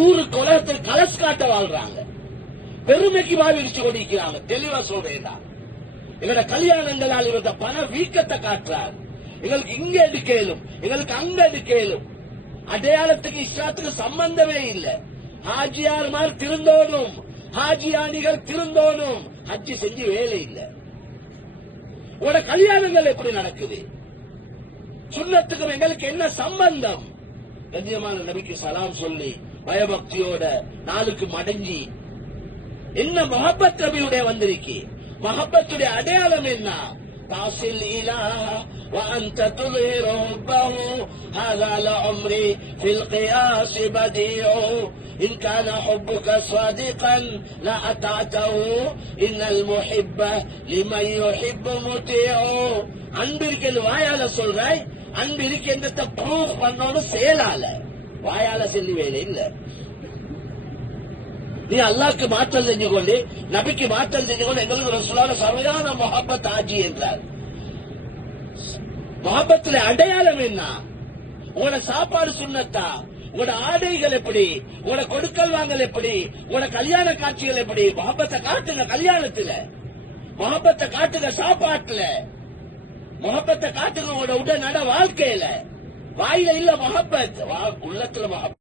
ஊரு குலத்தில் கலஸ் காட்ட வாழ்றாங்க, பெருமைக்கு பாவிச்சு கொண்டிருக்கிறாங்க. தெளிவா சொல்றேன், எங்களோட கல்யாணங்களால் இவங்க பண வீக்கத்தை காட்டுறாரு. எங்களுக்கு இங்க எடுக்கலும், எங்களுக்கு அங்க எடுக்கலும். அடையாளத்துக்கு இஸ்லாத்துக்கு சம்பந்தமே இல்லை. ஹாஜியார்மார் திருந்தோனும், ஹாஜியானிகள் திருந்தோனும், ஹஜ்ஜி செஞ்சு வேலை இல்லை. உங்களோட கல்யாணங்கள் எப்படி நடக்குது? சுன்னத்துக்கும் எங்களுக்கு என்ன சம்பந்தம்? கண்ணியமான நபிக்கு சலாம் சொல்லி பயபக்தியோட நாளுக்கு மடங்கி என்ன மஹப்பத் நபியுடைய வந்திருக்கு. மஹப்பத்துடைய அடையாளம் என்ன? தாசில் இலாஹ وأنت تظهر حبه هذا لعمري في القياس بديع إن كان حبك صادقا لأطعته إن المحب لمن يحب مطيع. அன்பிற்கு வாயால சொல்றாய், அன்பிற்கு எந்த ப்ரூஃப் பண்ணணும் செயலால, வாயால சொல்லி வேலை இல்ல. நீ அல்லாஹ்க்கு மாற்றம் செஞ்சு கொண்டு, நபிக்கு மாற்றம் செஞ்சு கொண்டு எங்களுக்கு ரசூலுல்லாஹ் சர்வயான முஹப்பத் ஆஜி என்றார். முஹப்பத்துல அடையாளம் என்ன? உங்களோட சாப்பாடு சுன்னத்தா? உங்களோட ஆடைகள் எப்படி? உங்களோட கொடுக்கல் வாங்கல் எப்படி? உங்களோட கல்யாண காட்சிகள் எப்படி? முஹப்பத்தை காட்டுங்க கல்யாணத்துல, முஹப்பத்தை காட்டுங்க சாப்பாட்டுல, முஹப்பத்தை காட்டுங்க உங்களோட உடனட வாழ்க்கையில. வாயில இல்ல முஹப்பத், உள்ளத்துல முஹப்பத்.